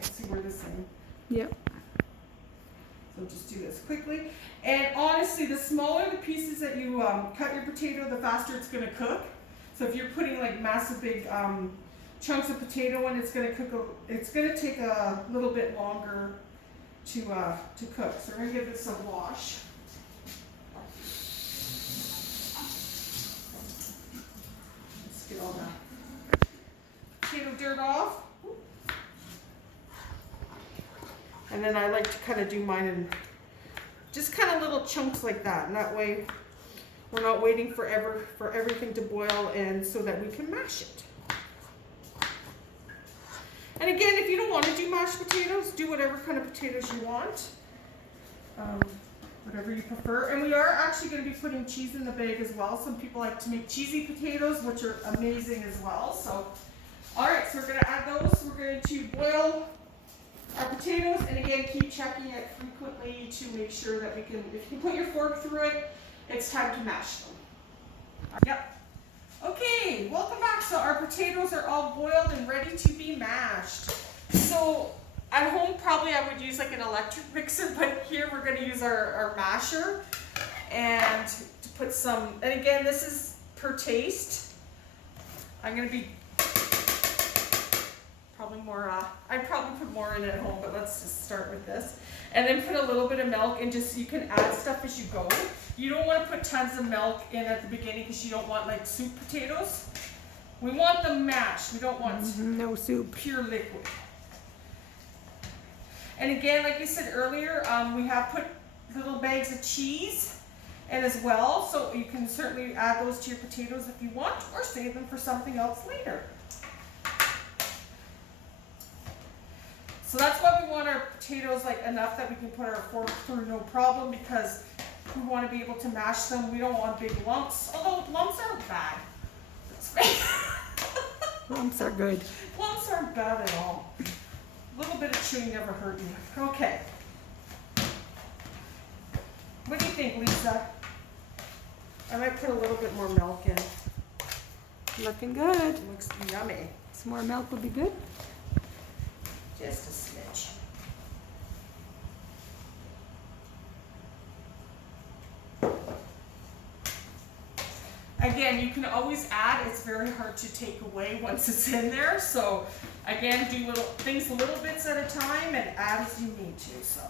see where this thing. Yep. So just do this quickly. And honestly, the smaller the pieces that you cut your potato, the faster it's going to cook. So if you're putting like massive big chunks of potato in, it's going to cook. It's going to take a little bit longer to cook. So we're going to give this a wash. Let's get all that potato dirt off. And then I like to kind of do mine in just kind of little chunks like that. And that way we're not waiting forever for everything to boil, and so that we can mash it. And again, if you don't want to do mashed potatoes, do whatever kind of potatoes you want. Whatever you prefer. And we are actually going to be putting cheese in the bag as well. Some people like to make cheesy potatoes, which are amazing as well. So, all right, so we're going to add those. We're going to boil our potatoes, and again, keep checking it frequently to make sure that we can, if you put your fork through it, it's time to mash them. Yep. Okay, welcome back. So our potatoes are all boiled and ready to be mashed. So at home, probably I would use like an electric mixer, but here we're going to use our masher and to put some, and again, this is per taste. I'm going to be probably more, I'd probably put more in at home, but let's just start with this. And then put a little bit of milk, and just, you can add stuff as you go. You don't want to put tons of milk in at the beginning because you don't want like soup potatoes. We want them mashed. We don't want no soup. Pure liquid. And again, like I said earlier, we have put little bags of cheese in as well, so you can certainly add those to your potatoes if you want, or save them for something else later. So that's why we want our potatoes like enough that we can put our fork through no problem, because we want to be able to mash them. We don't want big lumps, although lumps aren't bad. Lumps are good. Lumps aren't bad at all. A little bit of chewing never hurt you. Okay. What do you think, Lisa? I might put a little bit more milk in. Looking good. It looks yummy. Some more milk would be good. Just a smidge. Again, you can always add. It's very hard to take away once it's in there. So again, do little things, little bits at a time, and add as you need to. So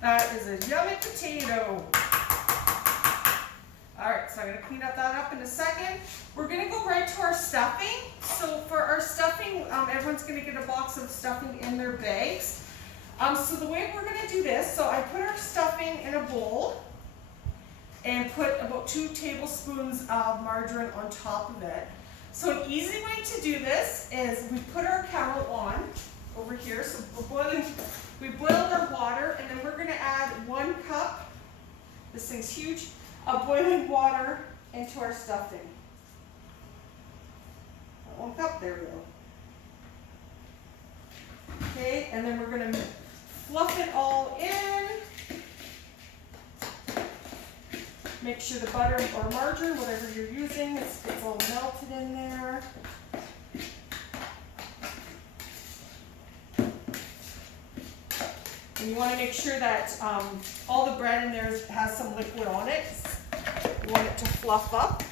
that is a yummy potato. All right, so I'm going to clean up that up in a second. We're going to go right to our stuffing. So for our stuffing, everyone's going to get a box of stuffing in their bags. So the way we're going to do this, so I put our stuffing in a bowl and put about 2 tablespoons of margarine on top of it. So an easy way to do this is we put our kettle on over here. So we boiled our water, and then we're going to add 1 cup, this thing's huge, of boiling water into our stuffing. 1 cup, there we go. Okay, and then we're going to fluff it all in. Make sure the butter or margarine, whatever you're using, it's all melted in there. And you want to make sure that all the bread in there has some liquid on it. You want it to fluff up.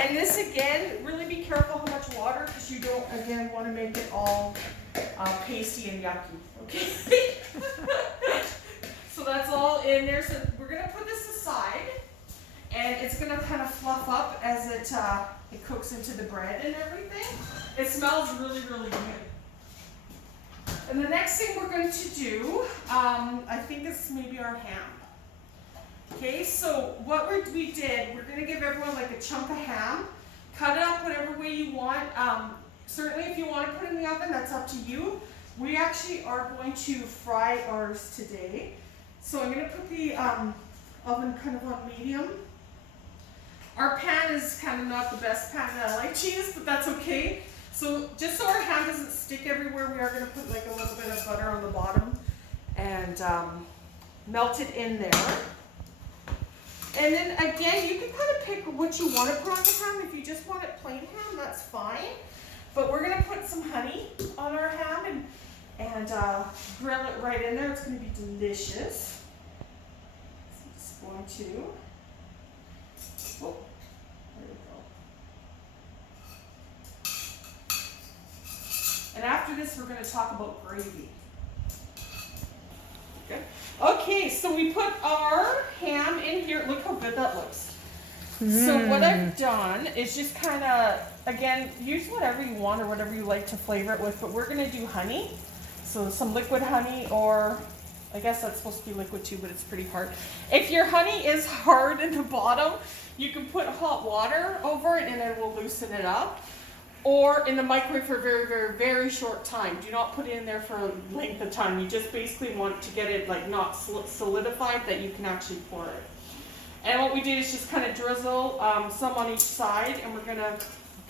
And this, again, really be careful how much water, because you don't, again, want to make it all pasty and yucky. Okay? So that's all in there. So we're going to put this aside, and it's going to kind of fluff up as it cooks into the bread and everything. It smells really, really good. And the next thing we're going to do, I think it's maybe our ham. Okay, so what we did, we're going to give everyone like a chunk of ham. Cut it up whatever way you want. Certainly if you want to put it in the oven, that's up to you. We actually are going to fry ours today. So I'm going to put the oven kind of on medium. Our pan is kind of not the best pan that I like to use, but that's okay. So just so our ham doesn't stick everywhere, we are going to put like a little bit of butter on the bottom and melt it in there. And then again, you can kind of pick what you want to put on the ham. If you just want it plain ham, that's fine. But we're gonna put some honey on our ham and grill it right in there. It's gonna be delicious. So I'm just going to, oh, there we go. And after this, we're gonna talk about gravy. Okay. Okay, so we put our ham in here. Look how good that looks. So what I've done is just kind of, again, use whatever you want or whatever you like to flavor it with, but we're going to do honey. So some liquid honey, or I guess that's supposed to be liquid too, but it's pretty hard. If your honey is hard in the bottom, you can put hot water over it and it will loosen it up. Or in the microwave for a very, very, very short time. Do not put it in there for a length of time. You just basically want to get it like not solidified that you can actually pour it. And what we did is just kind of drizzle some on each side, and we're gonna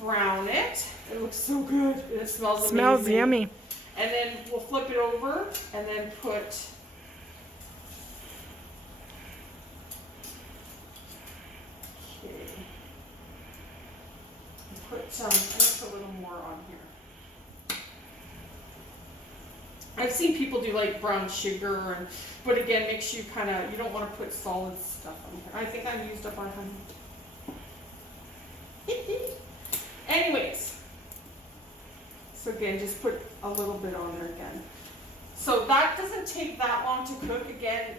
brown it. It looks so good. It smells amazing. Smells yummy. And then we'll flip it over and then put just a little more on here. I've seen people do like brown sugar, but again, make sure you don't want to put solid stuff on here. I think I've used up our honey. Anyways, so again, just put a little bit on there again. So that doesn't take that long to cook. Again,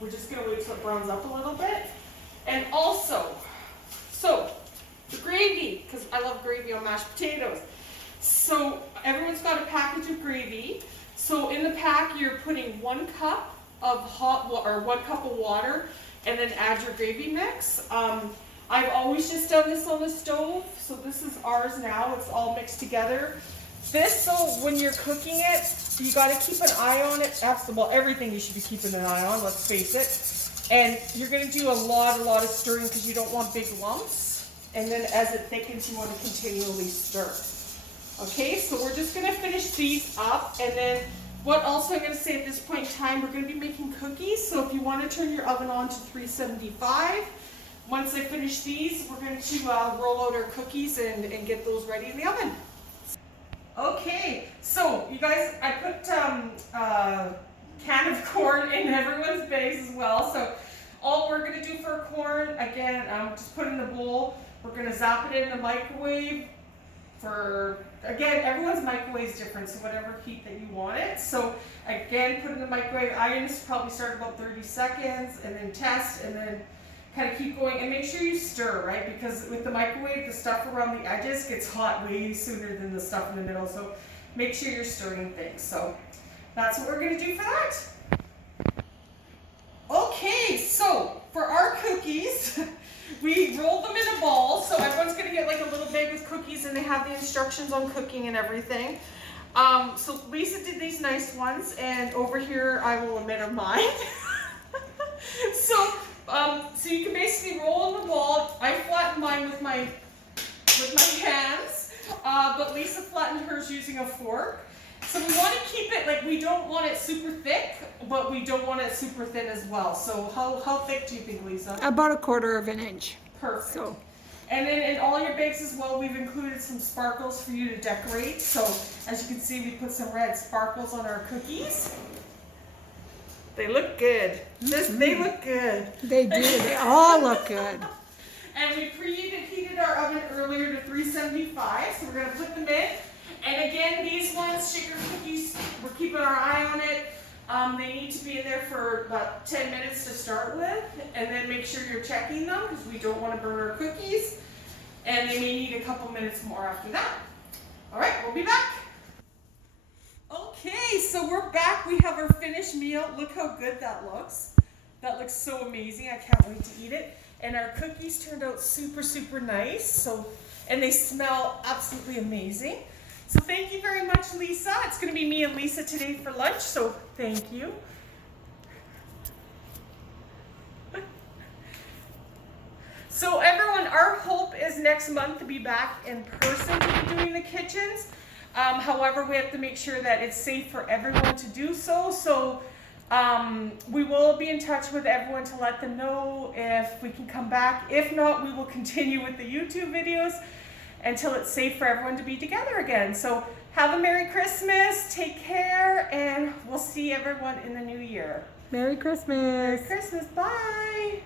we're just gonna wait till it browns up a little bit. And also, so the gravy, because I love gravy on mashed potatoes. So everyone's got a package of gravy. So in the pack, you're putting 1 cup of hot water, or 1 cup of water, and then add your gravy mix. I've always just done this on the stove, so this is ours now. It's all mixed together. This, so when you're cooking it, you got to keep an eye on it. Well, everything you should be keeping an eye on, let's face it. And you're going to do a lot of stirring because you don't want big lumps. And then as it thickens, you want to continually stir. Okay, so we're just going to finish these up. And then what also I'm going to say at this point in time, we're going to be making cookies. So if you want to turn your oven on to 375, once I finish these, we're going to roll out our cookies and get those ready in the oven. Okay, so you guys, I put a can of corn in everyone's bags as well. So all we're going to do for corn, again, just put it in the bowl. We're going to zap it in the microwave for, again, everyone's microwave is different, so whatever heat that you want it. So again, put it in the microwave. I just probably start about 30 seconds and then test and then kind of keep going, and make sure you stir, right? Because with the microwave, the stuff around the edges gets hot way sooner than the stuff in the middle. So make sure you're stirring things. So that's what we're going to do for that. Okay, so for our cookies, we rolled them in a ball. So everyone's going to get like a little bag with cookies, and they have the instructions on cooking and everything. So Lisa did these nice ones, and over here I will admit are mine. So you can basically roll in the ball. I flattened mine with my hands, but Lisa flattened hers using a fork. So we want to keep it, like, we don't want it super thick, but we don't want it super thin as well. So how thick do you think, Lisa? About 1/4 inch. Perfect. So. And then in all your bags as well, we've included some sparkles for you to decorate. So as you can see, we put some red sparkles on our cookies. They look good. They look good. They do. They all look good. And we preheated our oven earlier to 375, so we're going to put them in. And again, these ones, sugar cookies, we're keeping our eye on it. They need to be in there for about 10 minutes to start with, and then make sure you're checking them because we don't want to burn our cookies. And they may need a couple minutes more after that. All right, we'll be back. Okay, so we're back. We have our finished meal. Look how good that looks. That looks so amazing. I can't wait to eat it. And our cookies turned out super, super nice. And they smell absolutely amazing. So thank you very much, Lisa. It's going to be me and Lisa today for lunch, so thank you. So everyone, our hope is next month to be back in person to be doing the kitchens. However, we have to make sure that it's safe for everyone to do so. So We will be in touch with everyone to let them know if we can come back. If not, we will continue with the YouTube videos until it's safe for everyone to be together again. So have a Merry Christmas, take care, and we'll see everyone in the new year. Merry Christmas. Merry Christmas, bye.